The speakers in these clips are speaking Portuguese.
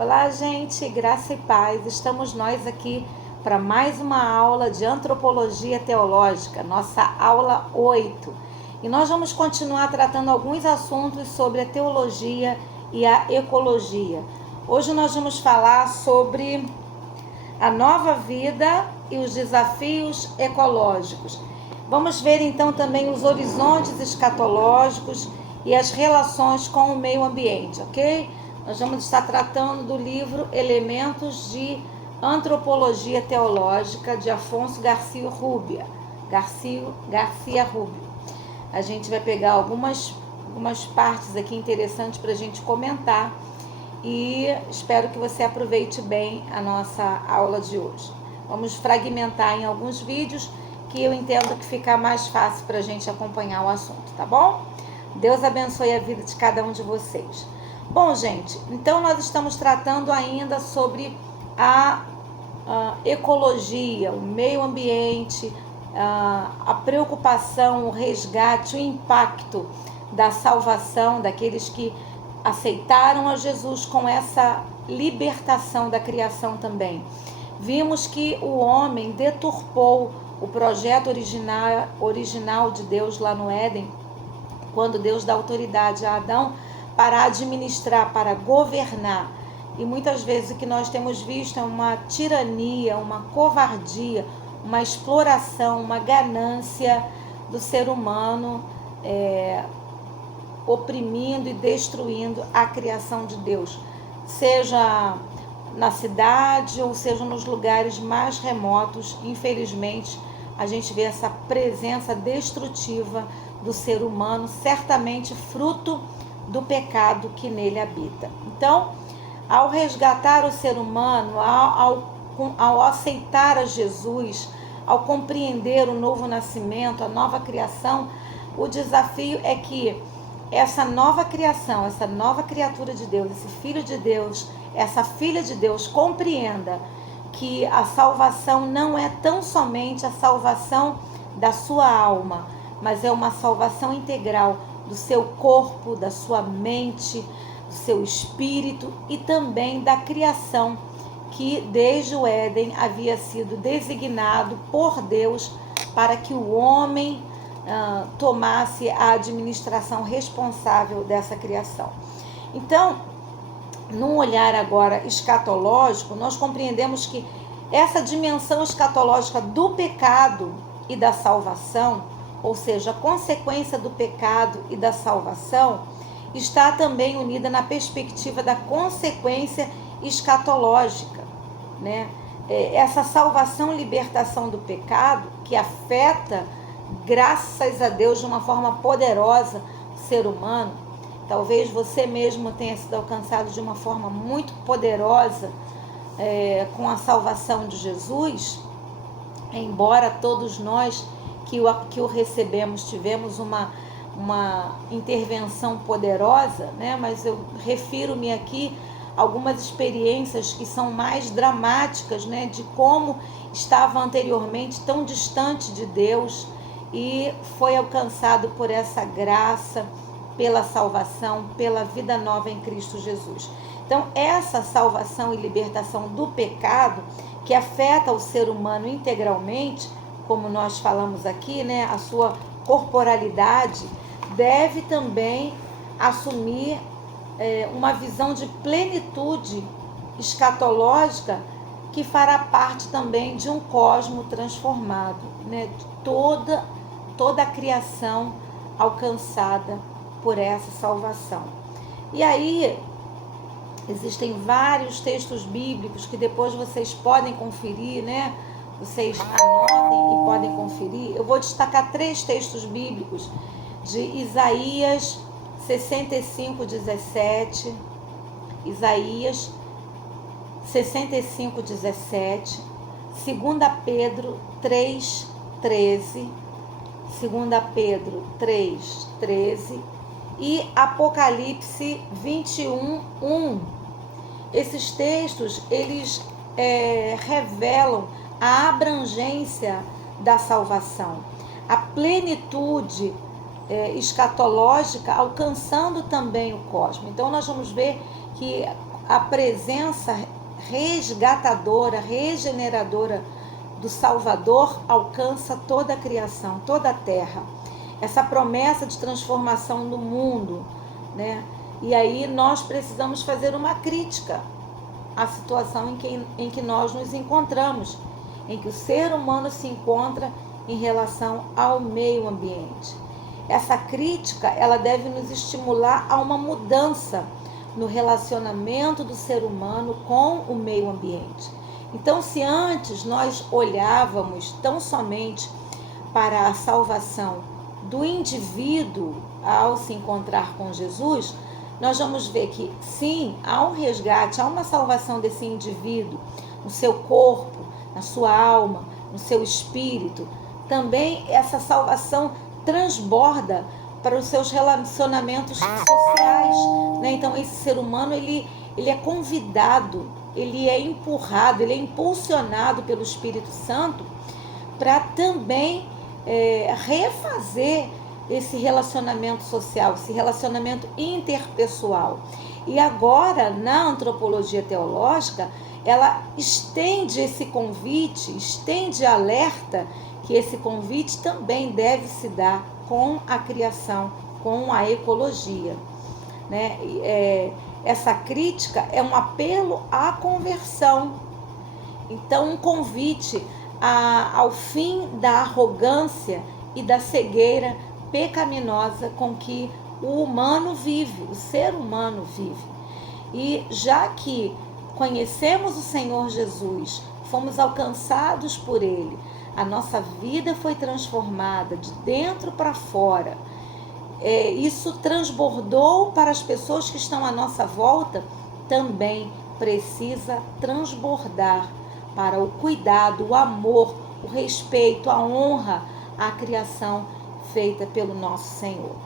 Olá, gente, graça e paz. Estamos nós aqui para mais uma aula de antropologia teológica, nossa aula 8. E nós vamos continuar tratando alguns assuntos sobre a teologia e a ecologia. Hoje nós vamos falar sobre a nova vida e os desafios ecológicos. Vamos ver então também os horizontes escatológicos e as relações com o meio ambiente, ok? Nós vamos estar tratando do livro Elementos de Antropologia Teológica, de Afonso Garcia Rubio. A gente vai pegar algumas partes aqui interessantes para a gente comentar e espero que você aproveite bem a nossa aula de hoje. Vamos fragmentar em alguns vídeos que eu entendo que fica mais fácil para a gente acompanhar o assunto, tá bom? Deus abençoe a vida de cada um de vocês. Bom, gente, então nós estamos tratando ainda sobre a ecologia, o meio ambiente, a preocupação, o resgate, o impacto da salvação daqueles que aceitaram a Jesus com essa libertação da criação também. Vimos que o homem deturpou o projeto original de Deus lá no Éden, quando Deus dá autoridade a Adão para administrar, para governar. E muitas vezes o que nós temos visto é uma tirania, uma covardia, uma exploração, uma ganância do ser humano, oprimindo e destruindo a criação de Deus, seja na cidade ou seja nos lugares mais remotos. Infelizmente, a gente vê essa presença destrutiva do ser humano, certamente fruto do pecado que nele habita. Então, ao resgatar o ser humano, ao aceitar a Jesus, ao compreender o novo nascimento, a nova criação, o desafio é que essa nova criação, essa nova criatura de Deus, esse filho de Deus, essa filha de Deus compreenda que a salvação não é tão somente a salvação da sua alma, mas é uma salvação integral do seu corpo, da sua mente, do seu espírito e também da criação que desde o Éden havia sido designado por Deus para que o homem tomasse a administração responsável dessa criação. Então, num olhar agora escatológico, nós compreendemos que essa dimensão escatológica do pecado e da salvação, ou seja, a consequência do pecado e da salvação, está também unida na perspectiva da consequência escatológica, né? Essa salvação e libertação do pecado que afeta, graças a Deus, de uma forma poderosa o ser humano. Talvez você mesmo tenha sido alcançado de uma forma muito poderosa com a salvação de Jesus, embora todos nós que o recebemos tivemos uma intervenção poderosa, né? Mas eu refiro-me aqui a algumas experiências que são mais dramáticas, né? De como estava anteriormente tão distante de Deus e foi alcançado por essa graça, pela salvação, pela vida nova em Cristo Jesus. Então, essa salvação e libertação do pecado que afeta o ser humano integralmente, como nós falamos aqui, né, a sua corporalidade, deve também assumir uma visão de plenitude escatológica que fará parte também de um cosmo transformado, né, de toda a criação alcançada por essa salvação. E aí existem vários textos bíblicos que depois vocês podem conferir, né? Vocês anotem e podem conferir. Eu vou destacar 3 textos bíblicos de Isaías 65:17, Isaías 65:17, 2 Pedro 3:13, 2 Pedro 3:13 e Apocalipse 21:1. Esses textos, eles revelam a abrangência da salvação, a plenitude escatológica alcançando também o cosmos. Então nós vamos ver que a presença resgatadora, regeneradora do Salvador alcança toda a criação, toda a terra. Essa promessa de transformação do mundo, né? E aí nós precisamos fazer uma crítica à situação em que nós nos encontramos, em que o ser humano se encontra em relação ao meio ambiente. Essa crítica, ela deve nos estimular a uma mudança no relacionamento do ser humano com o meio ambiente. Então, se antes nós olhávamos tão somente para a salvação do indivíduo ao se encontrar com Jesus, nós vamos ver que sim, há um resgate, há uma salvação desse indivíduo no seu corpo, na sua alma, no seu espírito. Também essa salvação transborda para os seus relacionamentos sociais, né? Então esse ser humano ele é convidado, ele é empurrado, ele é impulsionado pelo Espírito Santo para também refazer esse relacionamento social, esse relacionamento interpessoal. E agora, na antropologia teológica, ela estende esse convite, estende alerta que esse convite também deve se dar com a criação, com a ecologia, né? Essa crítica é um apelo à conversão. Então, um convite ao fim da arrogância e da cegueira pecaminosa com que o humano vive, o ser humano vive. E já que conhecemos o Senhor Jesus, fomos alcançados por Ele, a nossa vida foi transformada de dentro para fora, isso transbordou para as pessoas que estão à nossa volta, também precisa transbordar para o cuidado, o amor, o respeito, a honra à criação feita pelo nosso Senhor.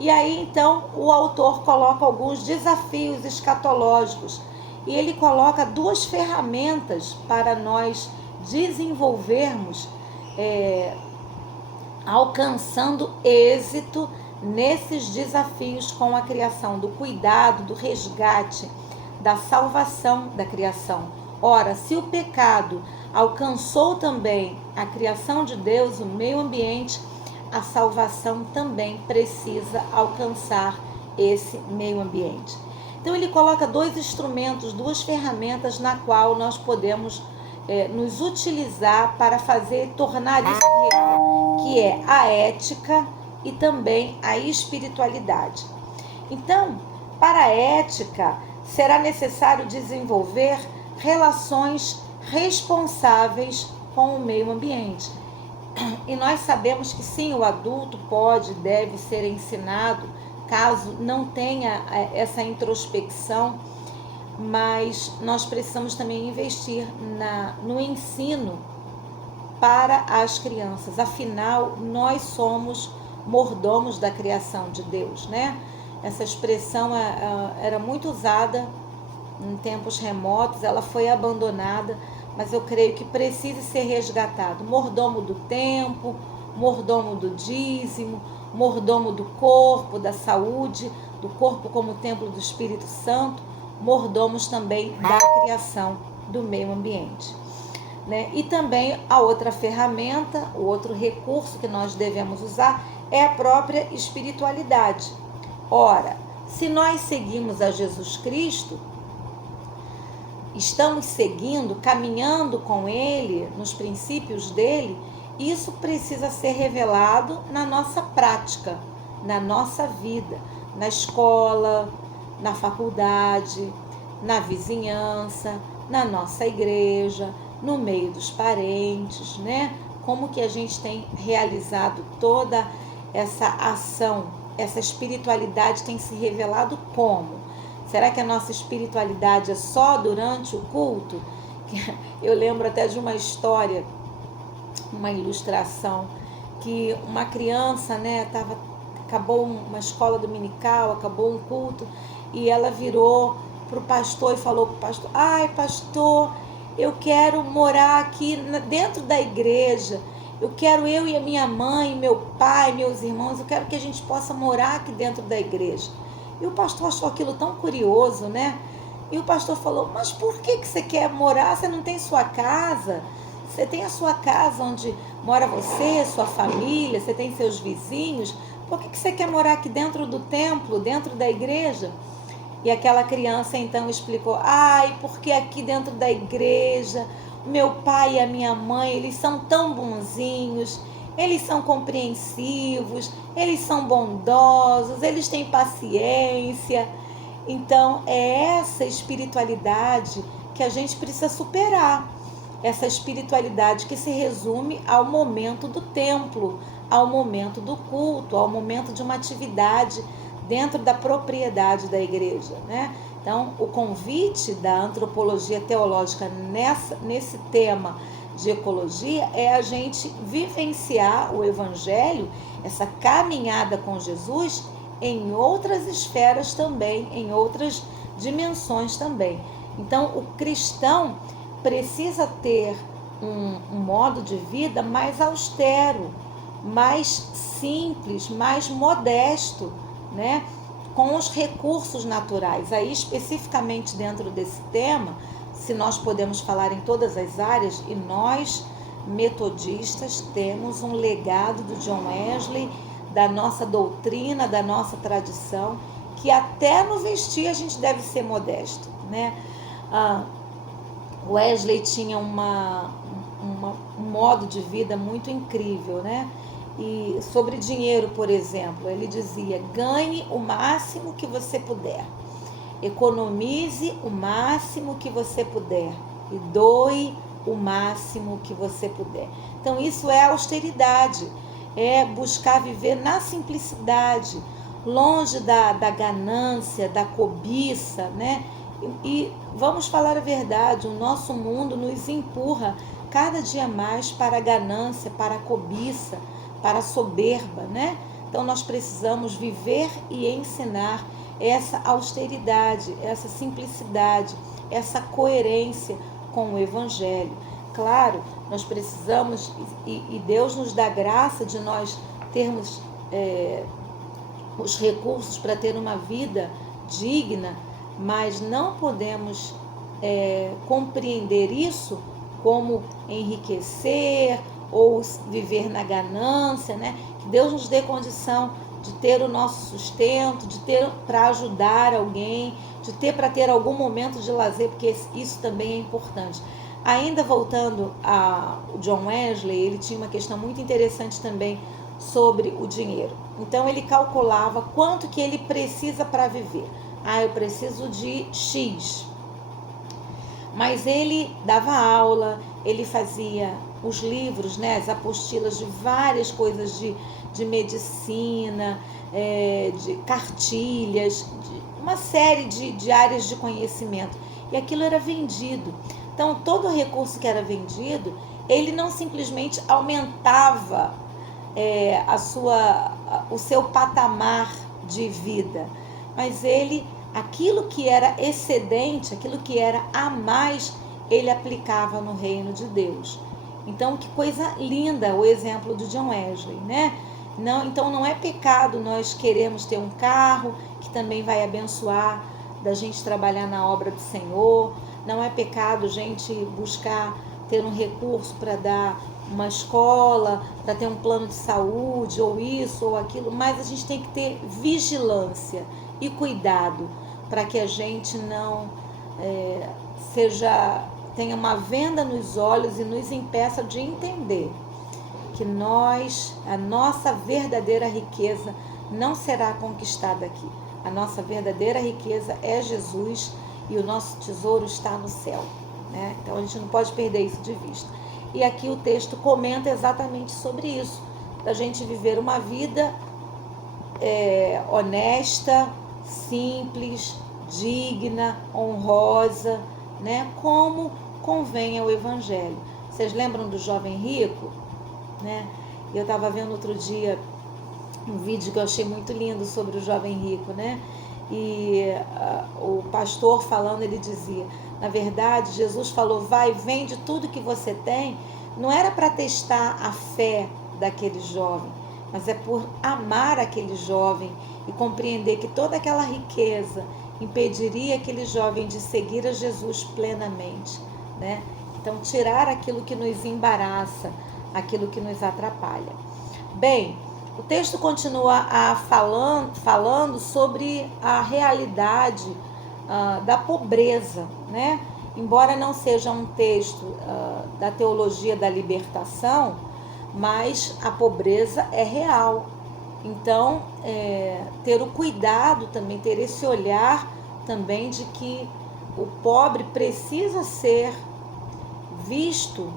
E aí então o autor coloca alguns desafios escatológicos e ele coloca 2 ferramentas para nós desenvolvermos, alcançando êxito nesses desafios com a criação, do cuidado, do resgate, da salvação da criação. Ora, se o pecado alcançou também a criação de Deus, o meio ambiente, a salvação também precisa alcançar esse meio ambiente. Então ele coloca 2 instrumentos, 2 ferramentas na qual nós podemos nos utilizar para tornar isso real, que é a ética e também a espiritualidade. Então, para a ética, será necessário desenvolver relações responsáveis com o meio ambiente. E nós sabemos que sim, o adulto deve ser ensinado, caso não tenha essa introspecção, mas nós precisamos também investir no ensino para as crianças. Afinal, nós somos mordomos da criação de Deus, né? Essa expressão era muito usada em tempos remotos, ela foi abandonada, mas eu creio que precisa ser resgatado. Mordomo do tempo, mordomo do dízimo, mordomo do corpo, da saúde, do corpo como templo do Espírito Santo, mordomos também da criação do meio ambiente, né? E também a outra ferramenta, o outro recurso que nós devemos usar é a própria espiritualidade. Ora, se nós seguimos a Jesus Cristo, estamos seguindo, caminhando com Ele, nos princípios dele, isso precisa ser revelado na nossa prática, na nossa vida, na escola, na faculdade, na vizinhança, na nossa igreja, no meio dos parentes, né? Como que a gente tem realizado toda essa ação, essa espiritualidade tem se revelado como? Será que a nossa espiritualidade é só durante o culto? Eu lembro até de uma história, uma ilustração, que uma criança, né, acabou uma escola dominical, acabou um culto, e ela virou para o pastor e falou para o pastor: ai, pastor, eu quero morar aqui dentro da igreja, eu e a minha mãe, meu pai, meus irmãos, eu quero que a gente possa morar aqui dentro da igreja. E o pastor achou aquilo tão curioso, né? E o pastor falou, mas por que você quer morar? Você não tem sua casa? Você tem a sua casa onde mora você, sua família, você tem seus vizinhos. Por que você quer morar aqui dentro do templo, dentro da igreja? E aquela criança então explicou, porque aqui dentro da igreja, meu pai e a minha mãe, eles são tão bonzinhos, eles são compreensivos, eles são bondosos, eles têm paciência. Então é essa espiritualidade que a gente precisa superar. Essa espiritualidade que se resume ao momento do templo, ao momento do culto, ao momento de uma atividade dentro da propriedade da igreja, né? Então, o convite da antropologia teológica nesse tema de ecologia é a gente vivenciar o evangelho, essa caminhada com Jesus, em outras esferas também, em outras dimensões também. Então, o cristão precisa ter um modo de vida mais austero, mais simples, mais modesto, né? Com os recursos naturais. Aí, especificamente dentro desse tema, se nós podemos falar em todas as áreas, e nós, metodistas, temos um legado do John Wesley, da nossa doutrina, da nossa tradição, que até no vestir a gente deve ser modesto, né? Wesley tinha um modo de vida muito incrível, né? E sobre dinheiro, por exemplo, ele dizia: ganhe o máximo que você puder, economize o máximo que você puder e doe o máximo que você puder. Então isso é austeridade, é buscar viver na simplicidade, longe da ganância, da cobiça, né? E vamos falar a verdade, o nosso mundo nos empurra cada dia mais para a ganância, para a cobiça, para a soberba, né? Então nós precisamos viver e ensinar essa austeridade, essa simplicidade, essa coerência com o evangelho. Claro, nós precisamos, e Deus nos dá graça de nós termos os recursos para ter uma vida digna, mas não podemos compreender isso como enriquecer ou viver na ganância, né? Que Deus nos dê condição de ter o nosso sustento, de ter para ajudar alguém, de ter para ter algum momento de lazer, porque isso também é importante. Ainda voltando ao John Wesley, ele tinha uma questão muito interessante também sobre o dinheiro. Então ele calculava quanto que ele precisa para viver. Eu preciso de X. Mas ele dava aula, ele fazia os livros, né, as apostilas de várias coisas de medicina, de cartilhas, uma série de áreas de conhecimento. E aquilo era vendido. Então, todo o recurso que era vendido, ele não simplesmente aumentava o seu patamar de vida, mas aquilo que era excedente, aquilo que era a mais, ele aplicava no reino de Deus. Então, que coisa linda o exemplo do John Wesley, né? Então, não é pecado nós queremos ter um carro que também vai abençoar, da gente trabalhar na obra do Senhor. Não é pecado a gente buscar ter um recurso para dar uma escola, para ter um plano de saúde, ou isso ou aquilo, mas a gente tem que ter vigilância e cuidado para que a gente não tenha uma venda nos olhos e nos impeça de entender que a nossa verdadeira riqueza não será conquistada aqui. A nossa verdadeira riqueza é Jesus e o nosso tesouro está no céu, né? Então a gente não pode perder isso de vista. E aqui o texto comenta exatamente sobre isso, da gente viver uma vida honesta, simples, digna, honrosa, né? Como convém ao evangelho. Vocês lembram do jovem rico, né? Eu estava vendo outro dia um vídeo que eu achei muito lindo sobre o jovem rico, né? E o pastor falando, ele dizia, na verdade, Jesus falou, vai, vende tudo que você tem. Não era para testar a fé daquele jovem, mas é por amar aquele jovem e compreender que toda aquela riqueza impediria aquele jovem de seguir a Jesus plenamente, né? Então, tirar aquilo que nos embaraça, aquilo que nos atrapalha. Bem, o texto continua falando sobre a realidade da pobreza, né? Embora não seja um texto da teologia da libertação, mas a pobreza é real. Então, ter o cuidado também, ter esse olhar também de que o pobre precisa ser visto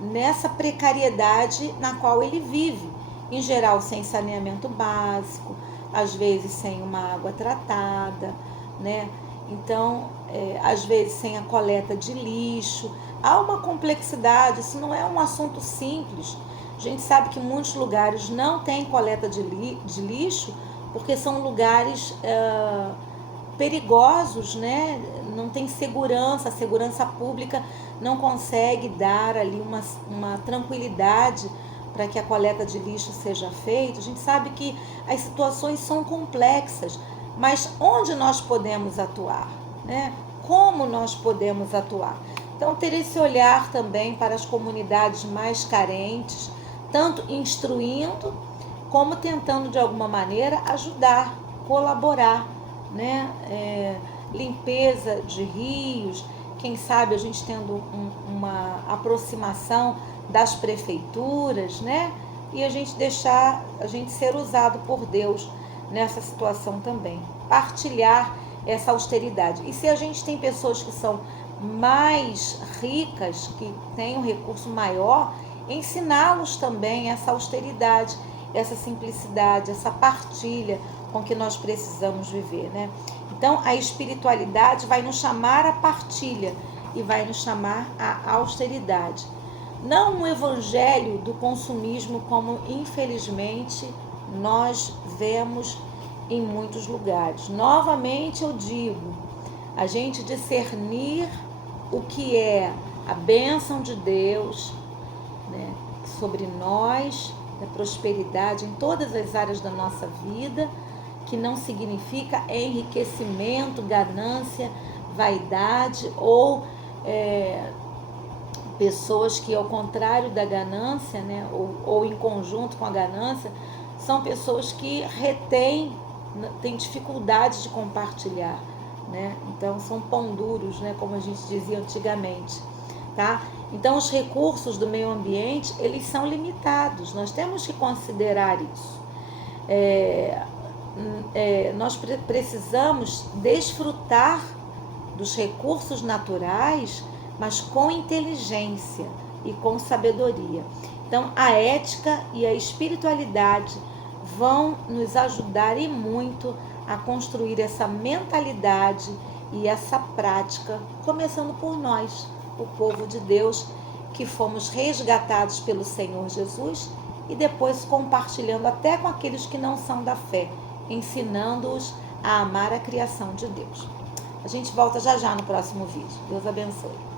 nessa precariedade na qual ele vive, em geral sem saneamento básico, às vezes sem uma água tratada, né? Então, às vezes sem a coleta de lixo. Há uma complexidade, isso não é um assunto simples. A gente sabe que muitos lugares não tem coleta de lixo porque são lugares perigosos, né? Não tem segurança, a segurança pública não consegue dar ali uma tranquilidade para que a coleta de lixo seja feita. A gente sabe que as situações são complexas, mas onde nós podemos atuar, né? Como nós podemos atuar? Então, ter esse olhar também para as comunidades mais carentes, tanto instruindo, como tentando de alguma maneira ajudar, colaborar, né? Limpeza de rios, quem sabe a gente tendo uma aproximação das prefeituras, né? E a gente deixar a gente ser usado por Deus nessa situação também. Partilhar essa austeridade. E se a gente tem pessoas que são mais ricas, que têm um recurso maior, ensiná-los também essa austeridade, essa simplicidade, essa partilha com que nós precisamos viver, né? Então, a espiritualidade vai nos chamar à partilha e vai nos chamar à austeridade. Não um evangelho do consumismo como, infelizmente, nós vemos em muitos lugares. Novamente eu digo, a gente discernir o que é a bênção de Deus, né, sobre nós, a prosperidade em todas as áreas da nossa vida, que não significa enriquecimento, ganância, vaidade ou pessoas que, ao contrário da ganância, né, ou em conjunto com a ganância, são pessoas que retêm, têm dificuldade de compartilhar, né? Então são pão duros, né, como a gente dizia antigamente, tá? Então os recursos do meio ambiente, eles são limitados, nós temos que considerar isso. Nós precisamos desfrutar dos recursos naturais, mas com inteligência e com sabedoria. Então, a ética e a espiritualidade vão nos ajudar e muito a construir essa mentalidade e essa prática, começando por nós, o povo de Deus, que fomos resgatados pelo Senhor Jesus, e depois compartilhando até com aqueles que não são da fé, ensinando-os a amar a criação de Deus. A gente volta já já no próximo vídeo. Deus abençoe.